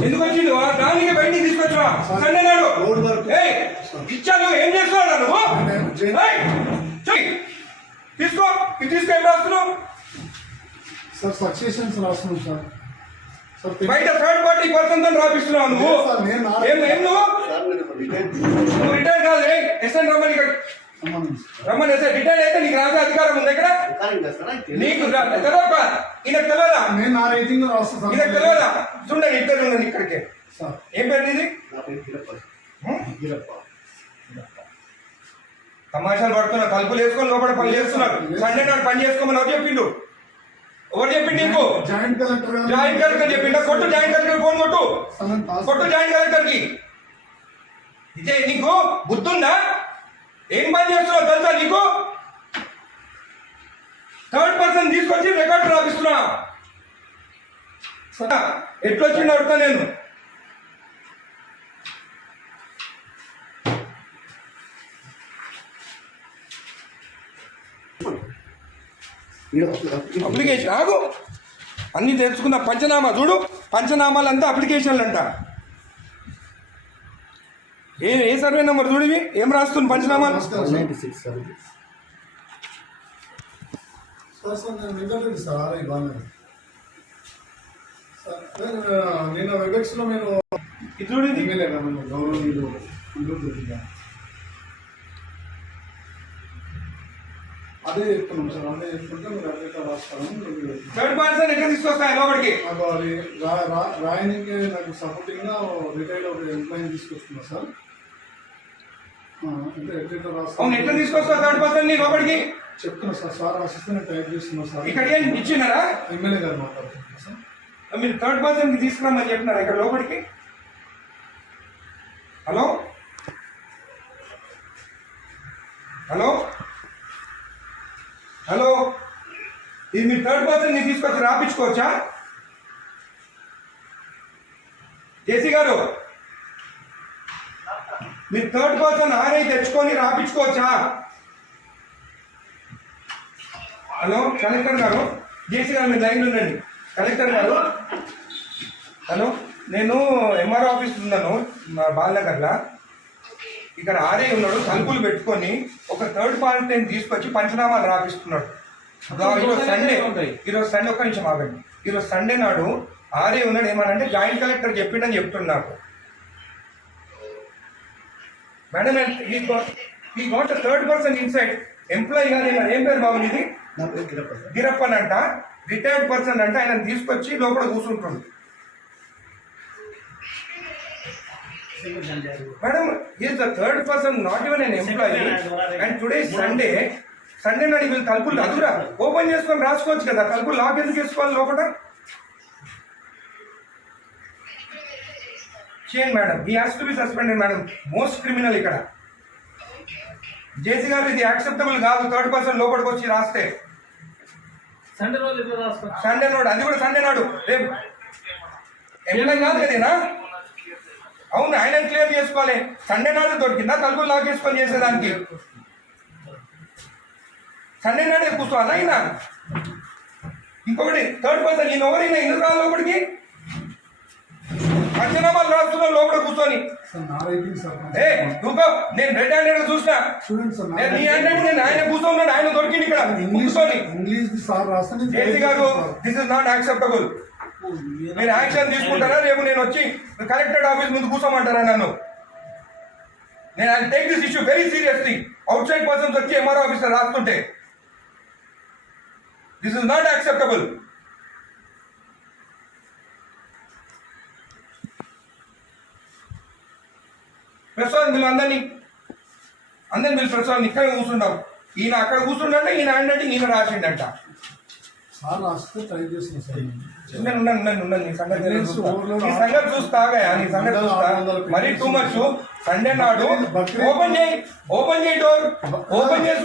ఎందుకు వచ్చింది దానికి బయటికి తీసుకొచ్చా సండే నాడు ఇచ్చాను ఏం చేస్తున్నాడు నువ్వు తీసుకో ఇది తీసుకో ఏం రాస్తున్నావు సార్ సక్సెషన్స్ రాస్తున్నాం సార్ బయట థర్డ్ పార్టీ పర్సన్ తో రాపిస్తున్నావు నువ్వు నువ్వు రిటైర్ కాదు ఎస్ఎన్ రమ్మని రమ్మని ఎస్ఐ రిటైర్ అయితే నీకు రాసే అధికారం ఉంది ఇక్కడ నీకు తెలియదా ఈయనకు తెలియదా ఈయనకు తెలియదా చూడండి ఇద్దరు ఉండండి ఇక్కడికి ఏం పేరు నీది తమాషాలు పడుతున్నా తలుపులు వేసుకొని లోపల పని చేస్తున్నారు సండే నాడు పని చేసుకోమని ఎవరు చెప్పిండు ఎవరు చెప్పిండు నీకు జాయింట్ కలెక్టర్ చెప్పిండా కొట్టు జాయింట్ కలెక్టర్ ఫోన్ కొట్టు జాయింట్ కలెక్టర్ కి ఇదే నీకు బుద్ధుందా ఏం పని చేస్తున్నావు తెలుసా నీకు థర్డ్ పర్సన్ తీసుకొచ్చి రికార్డు రాపిస్తున్నా ఎట్లొచ్చిండు అడుగుతా నేను అప్లికేషన్ ఆగు అన్ని తెలుసుకున్న పంచనామా చూడు పంచనామాలంతా అప్లికేషన్లు అంట ఏ సర్వే నెంబర్ చూడు ఇవి ఏం రాస్తుంది పంచనామా నేను వెబెక్స్లో నేను చూడండి గౌరవనీయులు అదే చెప్తున్నాం సార్ అదే చెప్తుంటే మీరు అదే రాస్తాను థర్డ్ పర్సన్ ఎక్కడ తీసుకొస్తాయి లోపలికి రాయనికి నాకు సపోర్టింగ్ గా రిటైర్డ్ ఒక ఎంప్లాయీ తీసుకొస్తున్నా సార్ అంటే ఎట్లా రాస్తాను ఎట్లా తీసుకొస్తావు థర్డ్ పర్సన్ ని లోపలికి చెప్తున్నా సార్ సార్ రాసిస్తే టైప్ చేస్తున్నా సార్ ఇక్కడ ఏం ఇచ్చినారా ఎమ్మెల్యే గారు మాట్లాడుతున్నా సార్ మీరు థర్డ్ పర్సన్ కి తీసుకురామని చెప్పినారా ఇక్కడ లోపలికి హలో హలో హలో ఇది మీరు థర్డ్ పర్సన్ ని తీసుకొచ్చి రాపించుకోవచ్చా జేసీ గారు మీరు థర్డ్ పర్సన్ ఆర్ఐ తెచ్చుకొని రాపించుకోవచ్చా హలో కలెక్టర్ గారు జేసీ గారు మీరు లైన్లో ఉండండి కలెక్టర్ గారు హలో నేను ఎంఆర్ఓ ఆఫీస్ ఉన్నాను మా బాలనగర్లో ఇక్కడ ఆర్ఐ ఉన్నాడు తలుపులు పెట్టుకొని ఒక థర్డ్ పార్టీని తీసుకొచ్చి పంచనామాలు రాపిస్తున్నాడు ఈరోజు సండే ఒక్క నిమిషం ఆగండి ఈరోజు సండే నాడు ఆర్ఐ ఉన్నాడు ఏమనంటే జాయింట్ కలెక్టర్ చెప్పిండని చెప్తున్నాడు నాకు మేడం ఈ goat third person inside employee కాదు ఏం పేరు బాబు ఇది గిరప్పన్ అంట రిటైర్డ్ పర్సన్ అంటే ఆయన తీసుకొచ్చి లోపల కూర్చుంటుంది madam is the third person not even n employee and today Sunday నాడు వీళ్ళు తలుపులు అదురా ఓపెన్ చేసుకొని రాసుకోవచ్చు కదా తలుపులు లాక్ ఎందుకు వేసుకోవాలి లోపల చేయండి మేడం ఈ has to be suspended madam most criminal ఇక్కడ జేసీ గారు ఇది యాక్సెప్టబుల్ కాదు థర్డ్ పర్సన్ లోపలికి వచ్చి రాస్తే సండే నాడు అది కూడా సండే నాడు రేపు ఎంప్లాయీ కాదు కదేనా అవును ఆయన క్లియర్ చేసుకోవాలి సండే నాడు దొరికిందా తలుపులు లాక్ చేసుకొని చేసేదానికి సండే నాడే కూర్చోవాలా ఆయన ఇంకొకటి థర్డ్ పర్సన్ ఈయన ఎవరైనా ఎందుకు రాదు లోపలికి పంచనామాలు రాస్తున్నావు లోపల కూర్చొని నేను రెడ్ హ్యాండెడ్ చూసినా నీ హ్యాండెడ్ నేను ఆయన కూర్చోన్నాడు ఆయన దొరికింది ఇక్కడ కూర్చొని జేసీ గారు దిస్ ఇస్ నాట్ యాక్సెప్టబుల్ మీరు యాక్షన్ తీసుకుంటారా రేపు నేను వచ్చి కలెక్టరేట్ ఆఫీస్ ముందు కూర్చోమంటారా నన్ను నేను I take this issue very seriously outside persons వచ్చి ఎంఆర్ఓ ఆఫీసర్ రాస్తుంటే this is not acceptable Prasad వీళ్ళు అందరినీ వీళ్ళు ప్రసాద్ ఇక్కడ కూర్చుంటాం ఈయన అక్కడ కూర్చుంటే ఈయన అంటే ఈయన రాసిండంట ఉండండి నీ సంగతి చూస్తా నీ సంగతి చూస్తా మరీ టూ మచ్ సండే నాడు ఓపెన్ చేయి డోర్ ఓపెన్ చేసి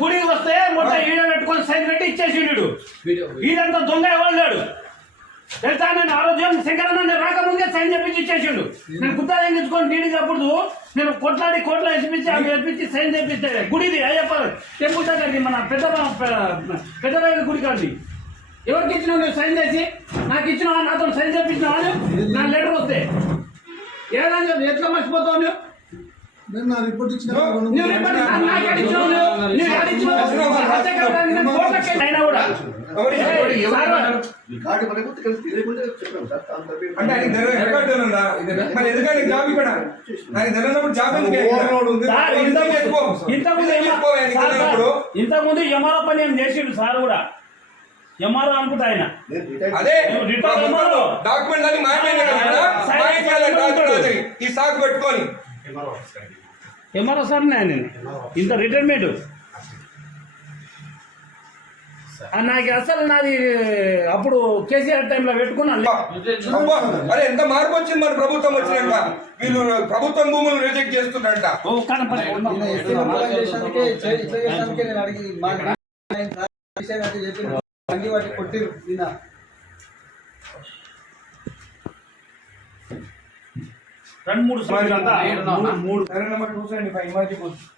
గుడికి వస్తే మొత్తం ఈడ పెట్టుకొని సైన్ పెట్టి ఇచ్చేసి ఈడంతా దొంగ ఎవరు తెలుసా నేను ఆ రోజు శంకరన్న నేను రాకముందే సైన్ చేపించి ఇచ్చేసిండు. నేను గుత్తా తెచ్చుకొని నీడికి అప్పుడు నేను కొట్లాడి కోట్ల వేసిపించి ఆమె వేపించి సైన్ చేపిస్తే గుడిది అయ్యప్ప టెంపుల్ దగ్గరది మన పెద్ద గుడి కాదు. ఎవరికి ఇచ్చినావు నువ్వు సైన్ చేసి? నాకు ఇచ్చినావా? నాతో సైన్ చేపించినావా? నా లెటర్ వస్తే ఏదైనా చెప్పి ఎట్లా మర్చిపోతావు నువ్వు? నేను నా రిపోర్ట్ ఇచ్చిన నువ్వు రిపోర్ట్ నాకు ఎక్కడ ఇచ్చినావు? నువ్వు ఎక్కడ ఇచ్చినావు? అయినా కూడా అంటే ఆయన రికార్డు ఉందా? మరి ఎందుకంటే జాబ్ ఇక్కడ ఆయన తెలియనప్పుడు జాబ్ ఇంతకుముందు ఎంఆర్ఓ పని ఏం చేసిండు సార్ కూడా. ఎంఆర్ఓ అనుకుంటా ఆయన. అదే డాక్యుమెంట్ అని మాయమైంది ఈ సాగు పెట్టుకొని ఎంఆర్ఓ సార్ నేను ఇంత రిటైర్మెంట్ నాకు అసలు నాది అప్పుడు కేసీఆర్ టైంలో పెట్టుకున్నాను. అరే ఎంత మార్పు వచ్చింది మన ప్రభుత్వం వచ్చినాక. వీళ్ళు ప్రభుత్వం భూములు రిజెక్ట్ చేస్తున్నారంట. రెండు మూడు సరే నెంబర్ 275